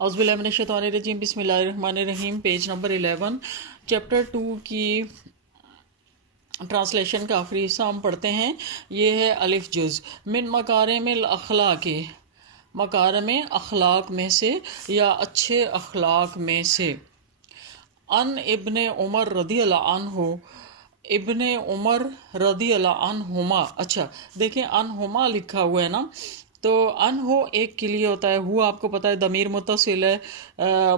اعوذ باللہ من الشیطان الرجیم، بسم اللہ الرحمن الرحیم۔ پیج نمبر 11 چیپٹر 2 کی ٹرانسلیشن کا آخری حصہ ہم پڑھتے ہیں۔ یہ ہے الف جز من مکارم الاخلاق، مکارم اخلاق میں سے یا اچھے اخلاق میں سے۔ ان ابن عمر رضی اللہ عنہ، ابن عمر رضی اللہ عنہما، اچھا دیکھیں عنہما لکھا ہوا ہے نا، تو ان ہو ایک کے لیے ہوتا ہے، ہوا آپ کو پتا ہے ضمیر متصل ہے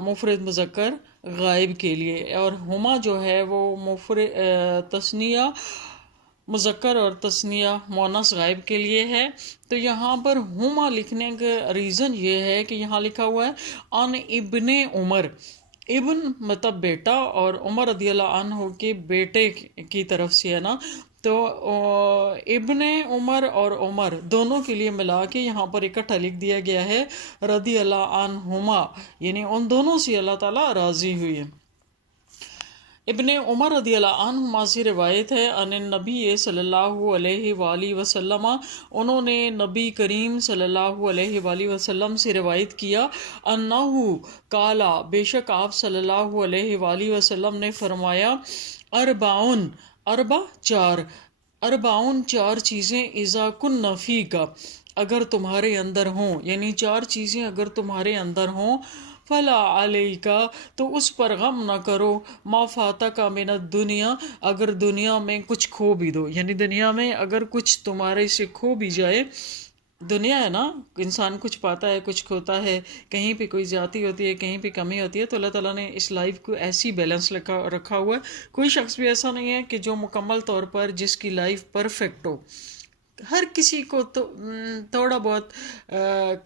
مفرد مذکر غائب کے لیے، اور ہما جو ہے وہ مفرد تثنیہ مذکر اور تثنیہ مؤنث غائب کے لیے ہے۔ تو یہاں پر ہما لکھنے کا ریزن یہ ہے کہ یہاں لکھا ہوا ہے ان ابن عمر، ابن مطلب بیٹا، اور عمر رضی اللہ عنہ کے بیٹے کی طرف سے ہے نا، تو ابن عمر اور عمر دونوں کے لیے ملا کے یہاں پر اکٹھا لکھ دیا گیا ہے رضی اللہ عنہما، یعنی ان دونوں سے اللہ تعالیٰ راضی ہوئی ہے۔ ابن عمر رضی اللہ عنہما سے روایت ہے ان نبی صلی اللہ علیہ وآلہ وسلم، انہوں نے نبی کریم صلی اللہ علیہ وآلہ وسلم سے روایت کیا، انہو قالا، بے شک آپ صلی اللہ علیہ وآلہ وسلم نے فرمایا، اربعون، اربع چار، اربعون چار چیزیں اذا کن فیک، اگر تمہارے اندر ہوں، یعنی چار چیزیں اگر تمہارے اندر ہوں، فلا علیکا، تو اس پر غم نہ کرو، ما فاتک من الدنیا، اگر دنیا میں کچھ کھو بھی دو، یعنی دنیا میں اگر کچھ تمہارے سے کھو بھی جائے، دنیا ہے نا، انسان کچھ پاتا ہے کچھ کھوتا ہے، کہیں پہ کوئی زیادتی ہوتی ہے کہیں پہ کمی ہوتی ہے، تو اللہ تعالیٰ نے اس لائف کو ایسی بیلنس رکھا ہوا ہے۔ کوئی شخص بھی ایسا نہیں ہے کہ جو مکمل طور پر جس کی لائف پرفیکٹ ہو، ہر کسی کو تو تھوڑا بہت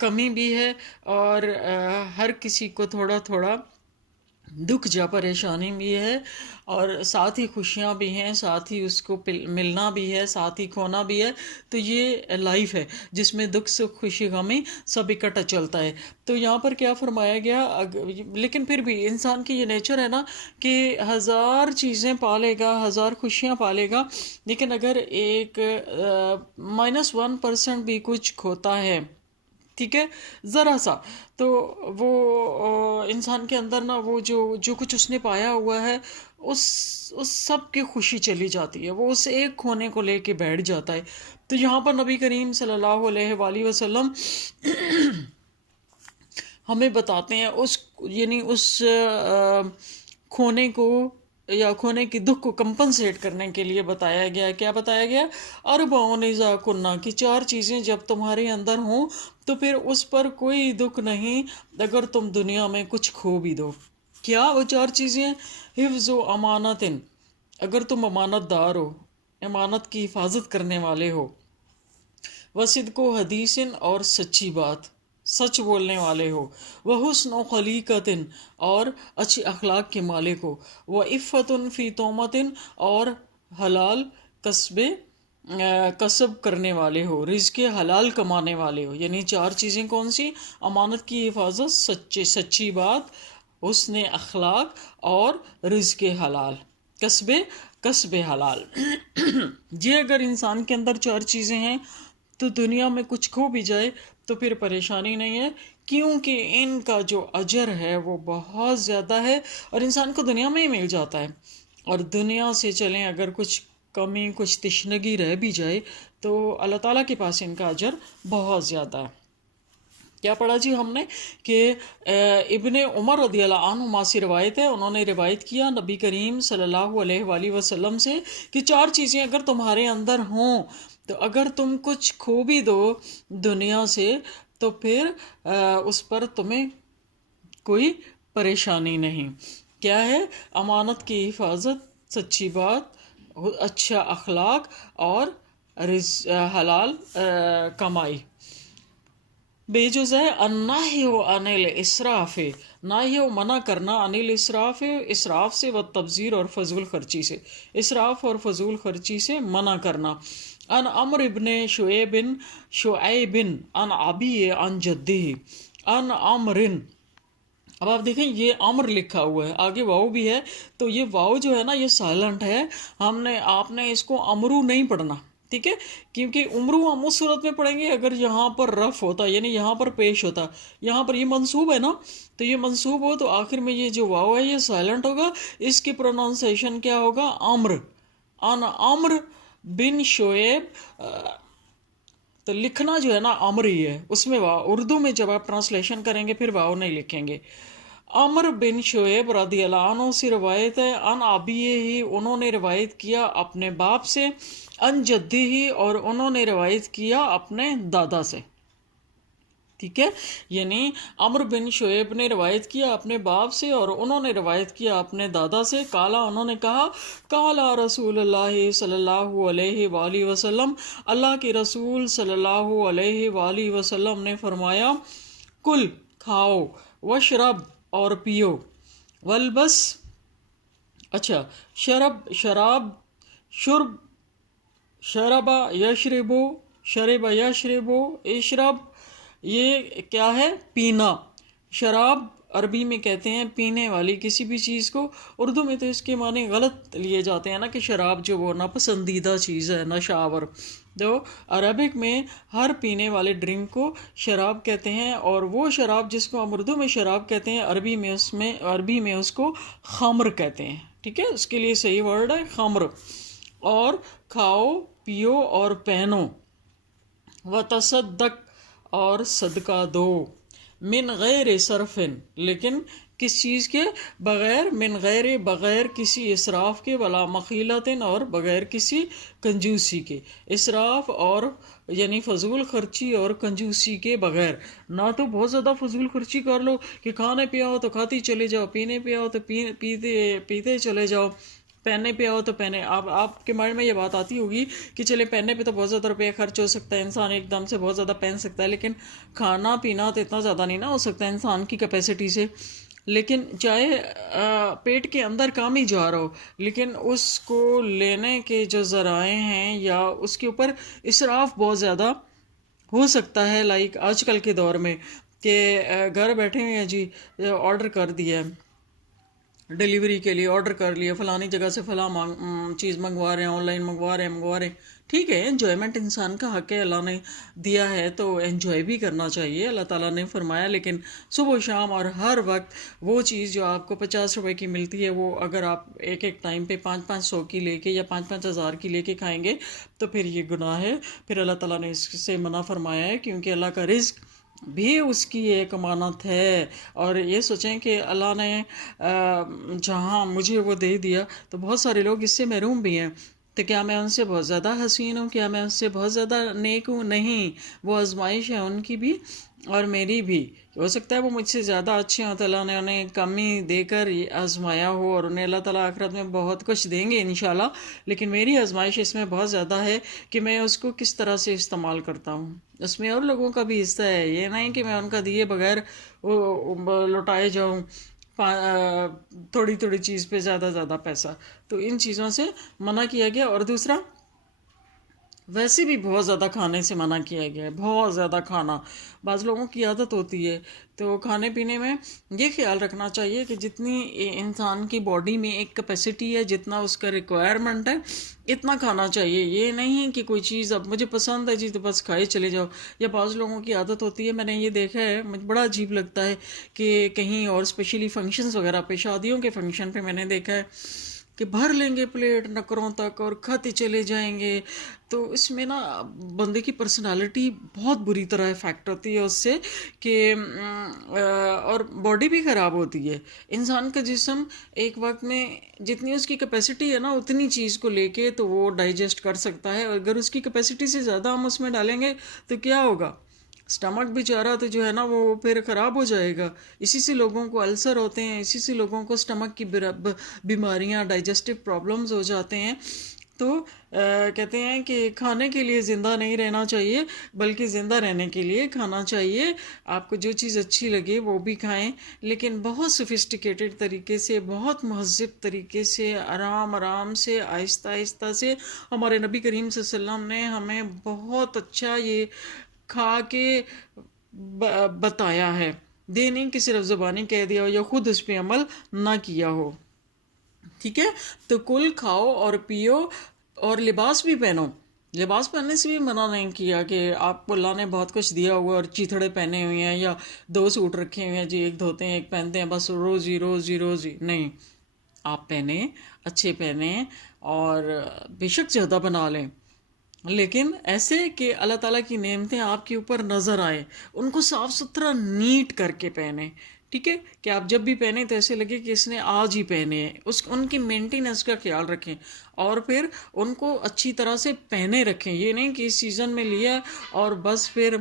کمی بھی ہے، اور ہر کسی کو تھوڑا تھوڑا دکھ یا پریشانی بھی ہے، اور ساتھ ہی خوشیاں بھی ہیں، ساتھ ہی اس کو ملنا بھی ہے، ساتھ ہی کھونا بھی ہے۔ تو یہ لائف ہے جس میں دکھ سکھ خوشی غمی سب اکٹھا چلتا ہے۔ تو یہاں پر کیا فرمایا گیا، لیکن پھر بھی انسان کی یہ نیچر ہے نا کہ ہزار چیزیں پالے گا، ہزار خوشیاں پالے گا، لیکن اگر ایک -1% بھی کچھ کھوتا ہے، ٹھیک ہے، ذرا سا، تو وہ انسان کے اندر نا وہ جو کچھ اس نے پایا ہوا ہے اس سب کی خوشی چلی جاتی ہے، وہ اس ایک کھونے کو لے کے بیٹھ جاتا ہے۔ تو یہاں پر نبی کریم صلی اللہ علیہ وآلہ وسلم ہمیں بتاتے ہیں یعنی اس کھونے کو یا کھونے کی دکھ کو کمپنسیٹ کرنے کے لیے بتایا گیا۔ کیا بتایا گیا؟ اربعون اذا کننا، کی چار چیزیں جب تمہارے اندر ہوں تو پھر اس پر کوئی دکھ نہیں اگر تم دنیا میں کچھ کھو بھی دو۔ کیا وہ چار چیزیں؟ حفظ و امانت، اگر تم امانت دار ہو، امانت کی حفاظت کرنے والے ہو، وصدق و حدیث، اور سچی بات، سچ بولنے والے ہو، وحسن و خلیقت، اور اچھی اخلاق کے مالک ہو، وعفت فی تومت، اور حلال کسب کرنے والے ہو، رزق حلال کمانے والے ہو۔ یعنی چار چیزیں کون سی؟ امانت کی حفاظت، سچی بات، حسن اخلاق، اور رزق حلال، کسب حلال۔ یہ اگر انسان کے اندر چار چیزیں ہیں تو دنیا میں کچھ کھو بھی جائے تو پھر پریشانی نہیں ہے، کیونکہ ان کا جو اجر ہے وہ بہت زیادہ ہے، اور انسان کو دنیا میں ہی مل جاتا ہے۔ اور دنیا سے چلیں اگر کچھ کمی کچھ تشنگی رہ بھی جائے تو اللہ تعالیٰ کے پاس ان کا اجر بہت زیادہ ہے۔ کیا پڑھا جی ہم نے کہ ابن عمر رضی اللہ عنہما سے روایت ہے، انہوں نے روایت کیا نبی کریم صلی اللہ علیہ وآلہ وسلم سے کہ چار چیزیں اگر تمہارے اندر ہوں تو اگر تم کچھ کھو بھی دو دنیا سے تو پھر اس پر تمہیں کوئی پریشانی نہیں۔ کیا ہے؟ امانت کی حفاظت، سچی بات، اچھا اخلاق، اور حلال کمائی۔ بے جز ہے النہی عن الاسراف، نہی و منع کرنا، عن الاسراف، اسراف سے، والتبذیر، اور فضول خرچی سے، اسراف اور فضول خرچی سے منع کرنا۔ ان عمرو بن شعیب ان ابی عن جدہ، ان عمرو، اب آپ دیکھیں یہ عمر لکھا ہوا ہے، آگے واؤ بھی ہے، تو یہ واؤ جو ہے نا یہ سائلنٹ ہے، آپ نے اس کو امرو نہیں پڑھنا، ٹھیک ہے، کیونکہ عمرو ہم اس صورت میں پڑھیں گے اگر یہاں پر رف ہوتا، یعنی یہاں پر پیش ہوتا، یہاں پر یہ منصوب ہے نا، تو یہ منصوب ہو تو آخر میں یہ جو واو ہے یہ سائلنٹ ہوگا، اس کی پرونانسیشن کیا ہوگا؟ عمر، ان عمر بن شعیب، تو لکھنا جو ہے نا عمر ہی ہے، اس میں واو، اردو میں جب آپ ٹرانسلیشن کریں گے پھر واو نہیں لکھیں گے۔ عمر بن شعیب رضی اللہ عنہ سے روایت ہے، ان ابیہ ہی، انہوں نے روایت کیا اپنے باپ سے، ان جدی ہی، اور انہوں نے روایت کیا اپنے دادا سے، ٹھیک ہے، یعنی عمر بن شعیب نے روایت کیا اپنے باپ سے اور انہوں نے روایت کیا اپنے دادا سے، کالا، انہوں نے کہا، کالا رسول اللہ صلی اللہ علیہ وآلہ وسلم، اللہ کے رسول صلی اللہ علیہ وآلہ وسلم نے فرمایا، کل، کھاؤ، وشرب، اور پیو، والبس، اچھا، شراب، شرب، شربا یشربو، شرب یشربو، اشرب، یہ کیا ہے؟ پینا، شراب عربی میں کہتے ہیں پینے والی کسی بھی چیز کو، اردو میں تو اس کے معنی غلط لیے جاتے ہیں نا کہ شراب جو وہ ناپسندیدہ چیز ہے، نشہ آور، تو عربک میں ہر پینے والے ڈرنک کو شراب کہتے ہیں، اور وہ شراب جس کو ہم اردو میں شراب کہتے ہیں عربی میں اس کو خمر کہتے ہیں، ٹھیک ہے، اس کے لیے صحیح ورڈ ہے خمر، اور کھاؤ، پیو، اور پہنو، وتصدق، اور صدقہ دو، من غیر صرفن، لیکن کس چیز کے؟ بغیر، من غیر، بغیر کسی اسراف کے، ولا مخیلتن، اور بغیر کسی کنجوسی کے، اسراف اور یعنی فضول خرچی اور کنجوسی کے بغیر، نہ تو بہت زیادہ فضول خرچی کر لو کہ کھانے پہ آؤ تو کھاتے چلے جاؤ، پینے پہ آؤ تو پیتے چلے جاؤ، پہننے پہ آؤ تو پہنے، آپ کے مائنڈ میں یہ بات آتی ہوگی کہ چلے پہننے پہ تو بہت زیادہ روپے خرچ ہو سکتا ہے، انسان ایک دم سے بہت زیادہ پہن سکتا ہے، لیکن کھانا پینا تو اتنا زیادہ نہیں نا ہو سکتا انسان کی کیپیسٹی سے، لیکن چاہے پیٹ کے اندر کام ہی جا رہا ہو، لیکن اس کو لینے کے جو ذرائع ہیں یا اس کے اوپر اسراف بہت زیادہ ہو سکتا ہے، لائک آج کل کے دور میں کہ گھر بیٹھے ہوئے ہیں جی، آرڈر کر دیا ہے، ڈیلیوری کے لیے آرڈر کر لیا، فلانی جگہ سے فلاں چیز منگوا رہے ہیں، آن لائن منگوا رہے ہیں، ٹھیک ہے، انجوائمنٹ انسان کا حق ہے، اللہ نے دیا ہے تو انجوائے بھی کرنا چاہیے، اللہ تعالیٰ نے فرمایا، لیکن صبح و شام اور ہر وقت وہ چیز جو آپ کو 50 روپے کی ملتی ہے، وہ اگر آپ ایک ٹائم پہ 500 کی لے کے یا 5,000 کی لے کے کھائیں گے تو پھر یہ گناہ ہے، پھر اللہ تعالیٰ نے اس سے منع فرمایا ہے، کیونکہ اللہ کا رزق بھی اس کی ایک امانت ہے، اور یہ سوچیں کہ اللہ نے جہاں مجھے وہ دے دیا تو بہت سارے لوگ اس سے محروم بھی ہیں، تو کیا میں ان سے بہت زیادہ حسین ہوں؟ کیا میں ان سے بہت زیادہ نیک ہوں؟ نہیں، وہ آزمائش ہے ان کی بھی اور میری بھی، ہو سکتا ہے وہ مجھ سے زیادہ اچھے ہوں تو اللہ نے انہیں کمی دے کر آزمایا ہو، اور انہیں اللہ تعالیٰ آخرت میں بہت کچھ دیں گے انشاءاللہ، لیکن میری آزمائش اس میں بہت زیادہ ہے کہ میں اس کو کس طرح سے استعمال کرتا ہوں، اس میں اور لوگوں کا بھی حصہ ہے، یہ نہیں کہ میں ان کا دیے بغیر لوٹائے جاؤں تھوڑی تھوڑی چیز پہ زیادہ پیسہ، تو ان چیزوں سے منع کیا گیا، اور دوسرا ویسے بھی بہت زیادہ کھانے سے منع کیا گیا ہے، بہت زیادہ کھانا، بعض لوگوں کی عادت ہوتی ہے، تو کھانے پینے میں یہ خیال رکھنا چاہیے کہ جتنی انسان کی باڈی میں ایک کیپیسٹی ہے، جتنا اس کا ریکوائرمنٹ ہے اتنا کھانا چاہیے، یہ نہیں کہ کوئی چیز اب مجھے پسند ہے جی تو بس کھائے چلے جاؤ، یا بعض لوگوں کی عادت ہوتی ہے، میں نے یہ دیکھا ہے، مجھے بڑا عجیب لگتا ہے کہ کہیں اور اسپیشلی فنکشنز وغیرہ پہ، شادیوں کے فنکشن پہ میں نے دیکھا ہے کہ بھر لیں گے پلیٹ نکروں تک اور کھاتے چلے جائیں گے، تو اس میں نا بندے کی پرسنالٹی بہت بری طرح افیکٹ ہوتی ہے اس سے، کہ اور باڈی بھی خراب ہوتی ہے، انسان کا جسم ایک وقت میں جتنی اس کی کیپیسٹی ہے نا اتنی چیز کو لے کے تو وہ ڈائجسٹ کر سکتا ہے، اور اگر اس کی کیپیسٹی سے زیادہ ہم اس میں ڈالیں گے تو کیا ہوگا؟ سٹمک بیچارہ تو جو ہے نا وہ پھر خراب ہو جائے گا، اسی سے لوگوں کو السر ہوتے ہیں، اسی سے لوگوں کو سٹمک کی بیماریاں، ڈائجسٹیو پرابلمز ہو جاتے ہیں، تو کہتے ہیں کہ کھانے کے لیے زندہ نہیں رہنا چاہیے بلکہ زندہ رہنے کے لیے کھانا چاہیے، آپ کو جو چیز اچھی لگے وہ بھی کھائیں، لیکن بہت سوفسٹیکیٹڈ طریقے سے، بہت مہذب طریقے سے، آرام سے، آہستہ آہستہ سے، ہمارے نبی کریم صلی اللہ علیہ وسلم نے ہمیں بہت اچھا یہ کھا کے بتایا ہے، دے نہیں کہ صرف زبانی کہہ دیا ہو یا خود اس پہ عمل نہ کیا ہو، ٹھیک ہے، تو کل، کھاؤ اور پیو اور لباس بھی پہنو، لباس پہننے سے بھی منع نہیں کیا کہ آپ کو اللہ نے بہت کچھ دیا ہوا اور چیتھڑے پہنے ہوئے ہیں یا 2 سوٹ رکھے ہوئے ہیں جی، ایک دھوتے ہیں ایک پہنتے ہیں بس روز ہی روز ہی روز ہی، نہیں، آپ پہنیں، اچھے پہنیں اور بے شک زیادہ بنا لیں، لیکن ایسے کہ اللہ تعالیٰ کی نعمتیں آپ کے اوپر نظر آئے، ان کو صاف ستھرا نیٹ کر کے پہنیں، ٹھیک ہے، کہ آپ جب بھی پہنیں تو ایسے لگے کہ اس نے آج ہی پہنے ہیں، ان کی مینٹیننس کا خیال رکھیں اور پھر ان کو اچھی طرح سے پہنے رکھیں، یہ نہیں کہ اس سیزن میں لیا اور بس پھر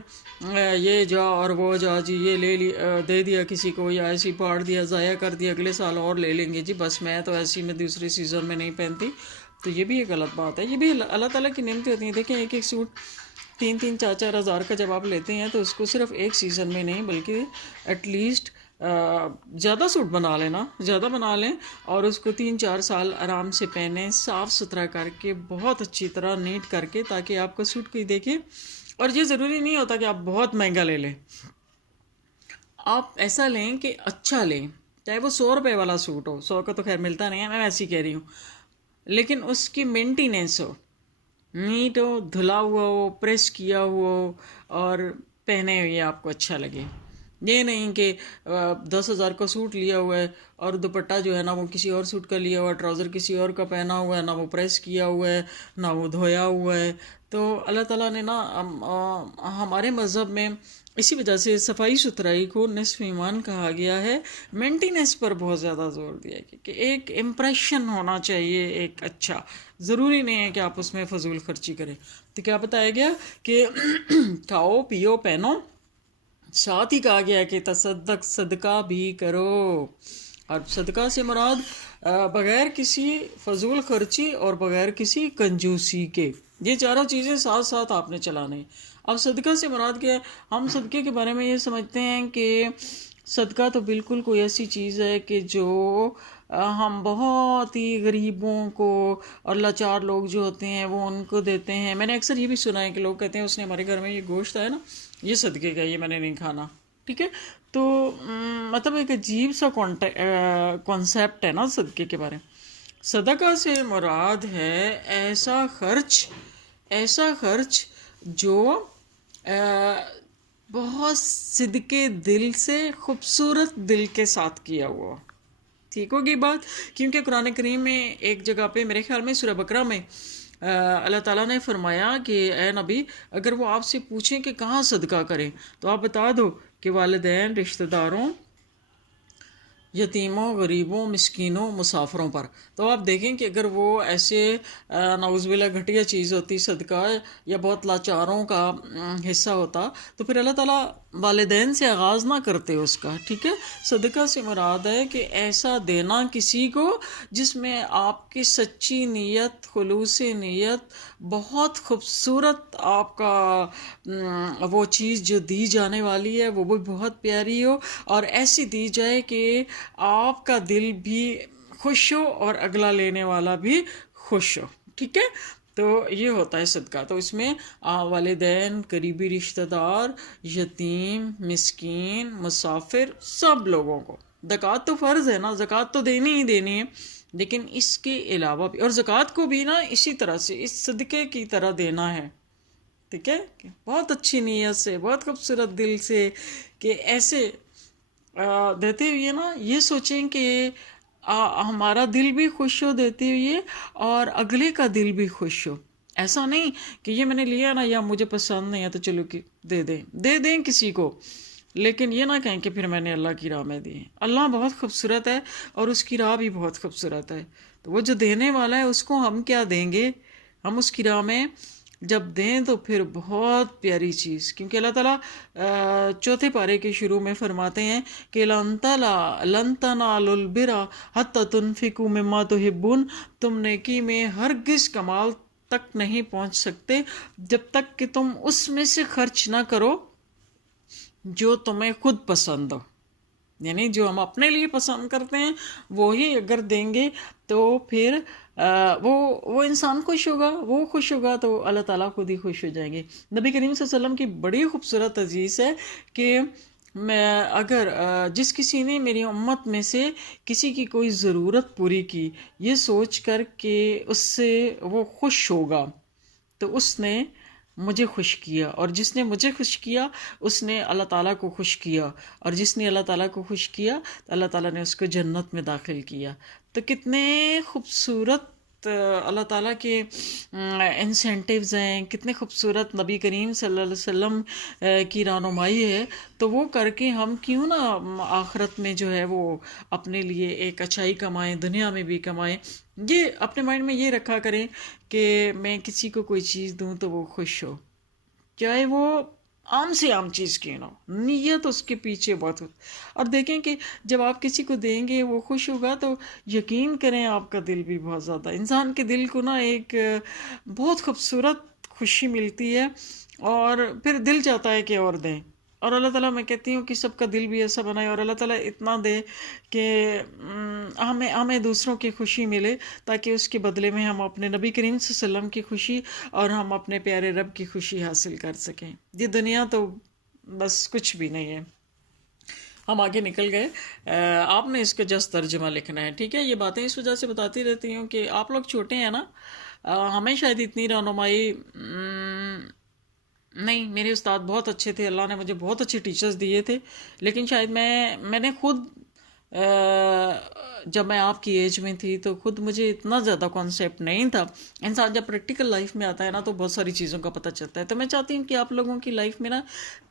یہ جا اور وہ جا جی، یہ لے لی دے دیا کسی کو یا ایسی پھاڑ دیا، ضائع کر دیا، اگلے سال اور لے لیں گے جی، بس میں تو ایسی میں دوسری سیزن میں نہیں پہنتی، تو یہ بھی ایک غلط بات ہے، یہ بھی اللہ تعالیٰ کی نعمتیں ہوتی ہیں۔ دیکھیں ایک ایک سوٹ 3-4 ہزار کا جب آپ لیتے ہیں تو اس کو صرف ایک سیزن میں نہیں بلکہ ایٹ لیسٹ زیادہ سوٹ بنا لینا، زیادہ بنا لیں اور اس کو 3-4 سال آرام سے پہنیں، صاف ستھرا کر کے بہت اچھی طرح نیٹ کر کے، تاکہ آپ کا سوٹ کوئی دیکھے۔ اور یہ ضروری نہیں ہوتا کہ آپ بہت مہنگا لے لیں، آپ ایسا لیں کہ اچھا لیں، چاہے وہ 100 روپے والا سوٹ ہو، 100 کا تو خیر ملتا نہیں ہے، میں ایسی کہہ رہی ہوں، لیکن اس کی مینٹیننس ہو، نیٹ ہو، دھلا ہوا ہو، پریس کیا ہوا ہو اور پہنے ہوئے آپ کو اچھا لگے۔ یہ نہیں کہ 10 ہزار کا سوٹ لیا ہوا ہے اور دوپٹہ جو ہے نا وہ کسی اور سوٹ کا لیا ہوا ہے، ٹراؤزر کسی اور کا پہنا ہوا ہے، نہ وہ پریس کیا ہوا ہے نہ وہ دھویا ہوا ہے۔ تو اللہ تعالیٰ نے نا ہمارے مذہب میں اسی وجہ سے صفائی ستھرائی کو نصف ایمان کہا گیا ہے، مینٹیننس پر بہت زیادہ زور دیا ہے کہ ایک امپریشن ہونا چاہیے ایک اچھا، ضروری نہیں ہے کہ آپ اس میں فضول خرچی کریں۔ تو کیا بتایا گیا کہ کھاؤ پیو پہنو، ساتھ ہی کہا گیا ہے کہ تصدق صدقہ بھی کرو، اور صدقہ سے مراد بغیر کسی فضول خرچی اور بغیر کسی کنجوسی کے، یہ چاروں چیزیں ساتھ ساتھ آپ نے چلانے ہیں۔ اب صدقہ سے مراد کیا ہے؟ ہم صدقے کے بارے میں یہ سمجھتے ہیں کہ صدقہ تو بالکل کوئی ایسی چیز ہے کہ جو ہم بہت ہی غریبوں کو اور لاچار لوگ جو ہوتے ہیں وہ ان کو دیتے ہیں۔ میں نے اکثر یہ بھی سنا ہے کہ لوگ کہتے ہیں اس نے ہمارے گھر میں یہ گوشت ہے نا، یہ صدقے کا، یہ میں نے نہیں کھانا، ٹھیک ہے، تو مطلب ایک عجیب سا کانسیپٹ ہے نا صدقے کے بارے میں۔ صدقہ سے مراد ہے ایسا خرچ جو بہت صدقے دل سے، خوبصورت دل کے ساتھ کیا ہوا، ٹھیک ہوگی بات، کیونکہ قرآن کریم میں ایک جگہ پہ میرے خیال میں سورہ بقرہ میں اللہ تعالیٰ نے فرمایا کہ اے نبی، اگر وہ آپ سے پوچھیں کہ کہاں صدقہ کریں تو آپ بتا دو کہ والدین، رشتہ داروں، یتیموں، غریبوں، مسکینوں، مسافروں پر۔ تو آپ دیکھیں کہ اگر وہ ایسے نعوذ باللہ گھٹیا چیز ہوتی صدقہ یا بہت لاچاروں کا حصہ ہوتا تو پھر اللہ تعالیٰ والدین سے آغاز نہ کرتے اس کا، ٹھیک ہے۔ صدقہ سے مراد ہے کہ ایسا دینا کسی کو جس میں آپ کی سچی نیت، خلوص نیت، بہت خوبصورت آپ کا وہ چیز جو دی جانے والی ہے وہ بھی بہت پیاری ہو، اور ایسی دی جائے کہ آپ کا دل بھی خوش ہو اور اگلا لینے والا بھی خوش ہو، ٹھیک ہے۔ تو یہ ہوتا ہے صدقہ۔ تو اس میں والدین، قریبی رشتہ دار، یتیم، مسکین، مسافر، سب لوگوں کو۔ زکوٰۃ تو فرض ہے نا، زکوٰۃ تو دینی ہی دینی ہے، لیکن اس کے علاوہ بھی، اور زکوٰۃ کو بھی نا اسی طرح سے اس صدقے کی طرح دینا ہے، ٹھیک ہے، بہت اچھی نیت سے، بہت خوبصورت دل سے، کہ ایسے دیتے ہوئے نا یہ سوچیں کہ ہمارا دل بھی خوش ہو دیتے ہوئے اور اگلے کا دل بھی خوش ہو۔ ایسا نہیں کہ یہ میں نے لیا نا یا مجھے پسند نہیں ہے تو چلو کہ دے دیں کسی کو، لیکن یہ نہ کہیں کہ پھر میں نے اللہ کی راہ میں دی۔ اللہ بہت خوبصورت ہے اور اس کی راہ بھی بہت خوبصورت ہے، تو وہ جو دینے والا ہے اس کو ہم کیا دیں گے؟ ہم اس کی راہ میں جب دیں تو پھر بہت پیاری چیز، کیونکہ اللہ تعالیٰ 4 پارے کے شروع میں فرماتے ہیں کہ لَن تَنَالُوا الْبِرَّ حَتَّىٰ تُنْفِقُوا مِمَّا تُحِبُّونَ، تم نیکی میں ہرگز کمال تک نہیں پہنچ سکتے جب تک کہ تم اس میں سے خرچ نہ کرو جو تمہیں خود پسند ہو، یعنی جو ہم اپنے لیے پسند کرتے ہیں وہی اگر دیں گے تو پھر وہ انسان خوش ہوگا، وہ خوش ہوگا تو اللہ تعالیٰ خود ہی خوش ہو جائیں گے۔ نبی کریم صلی اللہ علیہ وسلم کی بڑی خوبصورت حدیث ہے کہ اگر جس کسی نے میری امت میں سے کسی کی کوئی ضرورت پوری کی یہ سوچ کر کہ اس سے وہ خوش ہوگا تو اس نے مجھے خوش کیا، اور جس نے مجھے خوش کیا اس نے اللہ تعالیٰ کو خوش کیا، اور جس نے اللہ تعالیٰ کو خوش کیا تو اللہ تعالیٰ نے اس کو جنت میں داخل کیا۔ تو کتنے خوبصورت اللہ تعالیٰ کے انسینٹیوز ہیں، کتنے خوبصورت نبی کریم صلی اللہ علیہ وسلم کی رہنمائی ہے۔ تو وہ کر کے ہم کیوں نہ آخرت میں جو ہے وہ اپنے لیے ایک اچھائی کمائیں، دنیا میں بھی کمائیں۔ یہ اپنے مائنڈ میں یہ رکھا کریں کہ میں کسی کو کوئی چیز دوں تو وہ خوش ہو، چاہے وہ عام سے عام چیز کیوں نہ ہو، نیت اس کے پیچھے بہت ہو۔ اور دیکھیں کہ جب آپ کسی کو دیں گے وہ خوش ہوگا تو یقین کریں آپ کا دل بھی بہت زیادہ، انسان کے دل کو نا ایک بہت خوبصورت خوشی ملتی ہے، اور پھر دل چاہتا ہے کہ اور دیں۔ اور اللہ تعالیٰ، میں کہتی ہوں کہ سب کا دل بھی ایسا بنائے، اور اللہ تعالیٰ اتنا دے کہ ہمیں دوسروں کی خوشی ملے، تاکہ اس کے بدلے میں ہم اپنے نبی کریم صلی اللہ علیہ وسلم کی خوشی اور ہم اپنے پیارے رب کی خوشی حاصل کر سکیں۔ یہ دنیا تو بس کچھ بھی نہیں ہے۔ ہم آگے نکل گئے، آپ نے اس کا جس ترجمہ لکھنا ہے، ٹھیک ہے؟ یہ باتیں اس وجہ سے بتاتی رہتی ہوں کہ آپ لوگ چھوٹے ہیں نا، ہمیں شاید اتنی رہنمائی نہیں، میرے استاد بہت اچھے تھے، اللہ نے مجھے بہت اچھے ٹیچرز دیے تھے، لیکن شاید میں نے خود جب میں آپ کی ایج میں تھی تو خود مجھے اتنا زیادہ کانسیپٹ نہیں تھا۔ انسان جب پریکٹیکل لائف میں آتا ہے نا تو بہت ساری چیزوں کا پتہ چلتا ہے۔ تو میں چاہتی ہوں کہ آپ لوگوں کی لائف میں نا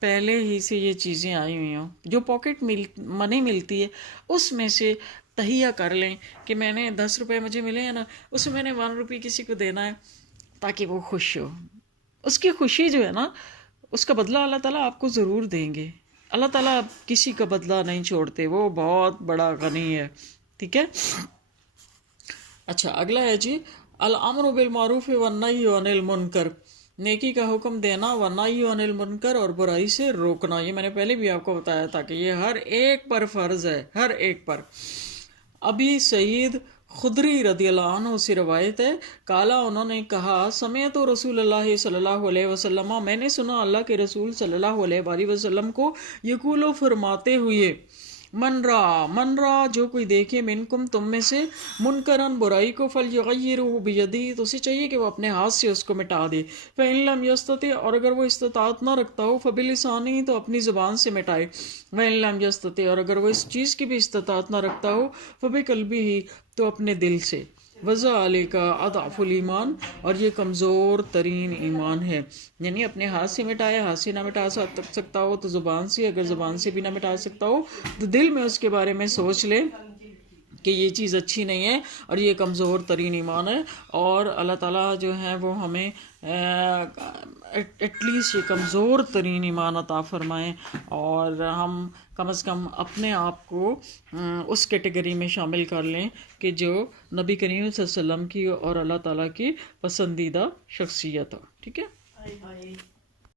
پہلے ہی سے یہ چیزیں آئی ہوئی ہوں، جو پاکٹ منی ملتی ہے اس میں سے تہیہ کر لیں کہ میں نے 10 روپے مجھے ملے ہیں نا، اس میں نے 1 روپی کسی کو دینا ہے تاکہ وہ خوش ہو۔ اس کی خوشی جو ہے نا، اس کا بدلہ اللہ تعالیٰ آپ کو ضرور دیں گے۔ اللہ تعالیٰ کسی کا بدلہ نہیں چھوڑتے، وہ بہت بڑا غنی ہے، ٹھیک ہے؟ اچھا، اگلا ہے جی، الامر بالمعروف والنہی عن المنکر، نیکی کا حکم دینا، والنہی عن المنکر، اور برائی سے روکنا۔ یہ میں نے پہلے بھی آپ کو بتایا تھا کہ یہ ہر ایک پر فرض ہے، ہر ایک پر۔ ابھی سعید خدری رضی اللہ عنہ سے روایت ہے، کالا انہوں نے کہا، سمعت رسول اللہ صلی اللہ علیہ وسلم، میں نے سنا اللہ کے رسول صلی اللہ علیہ وآلہ وسلم کو یقول فرماتے ہوئے، من را جو کوئی دیکھے، منکم تم میں سے، منکرن برائی کو، فلیغیرہ بیدی تو اسے چاہیے کہ وہ اپنے ہاتھ سے اس کو مٹا دے، فإن لم یستطع اور اگر وہ استطاعت نہ رکھتا ہو، فبلسانہ تو اپنی زبان سے مٹائے، وإن لم یستطع اور اگر وہ اس چیز کی بھی استطاعت نہ رکھتا ہو، فبقلبہ تو اپنے دل سے، وذالک اضعف الایمان اور یہ کمزور ترین ایمان ہے۔ یعنی اپنے ہاتھ سے مٹایا، ہاتھ سے نہ مٹا سکتا ہو تو زبان سے، اگر زبان سے بھی نہ مٹا سکتا ہو تو دل میں اس کے بارے میں سوچ لے کہ یہ چیز اچھی نہیں ہے اور یہ کمزور ترین ایمان ہے، اور اللہ تعالیٰ جو ہے وہ ہمیں ایٹ لیسٹ یہ کمزور ترین ایمان عطا فرمائیں، اور ہم کم از کم اپنے آپ کو اس کیٹیگری میں شامل کر لیں کہ جو نبی کریم صلی اللہ علیہ وسلم کی اور اللہ تعالیٰ کی پسندیدہ شخصیت ہو، ٹھیک ہے؟